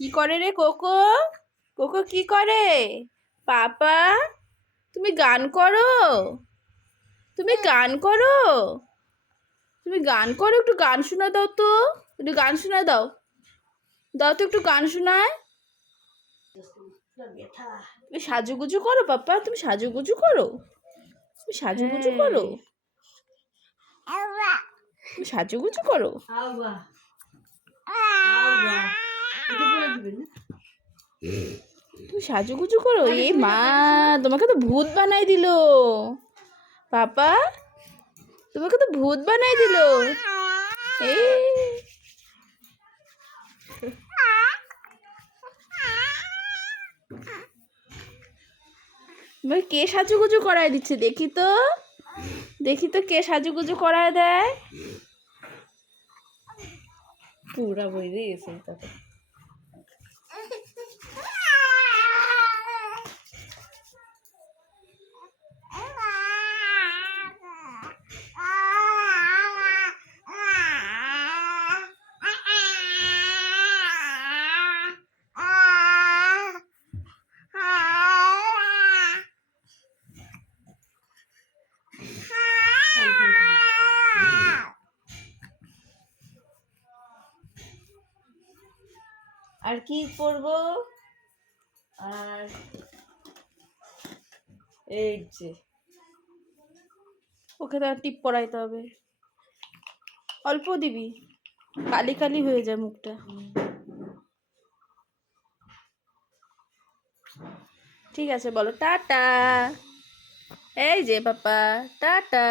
কি করে রে কোকো? কোকো কি করে? পাপা, তুমি গান করো? তুমি গান করো? তুমি গান করো? একটু গান শোনা দাও তো। একটু গান শোনা দাও। দাও তো একটু গান শোনায়। তুমি সাজুগুজু করো পাপা? তুমি সাজুগুজু করো? তুমি সাজুগুজু করো? তুমি সাজুগুজু করো? তুমি সাজুগুজু করো? এ মা, তোমাকে তো ভূত বানাই দিল পাপা। তোমাকে তো ভূত বানাই দিল। এই তোমাকে কে সাজুগুজু করায় দিচ্ছে? দেখি তো, দেখি তো কে সাজুগুজু করায় দেয়। পুরা বই দিয়ে গেছে তাতে। আর কি করব? আর এই যে ওকে তো টিপ পরাইতে হবে। অল্প দিবি, কালি কালি হয়ে যায় মুখটা। ঠিক আছে, বলো টাটা। এই যে পাপা, টাটা।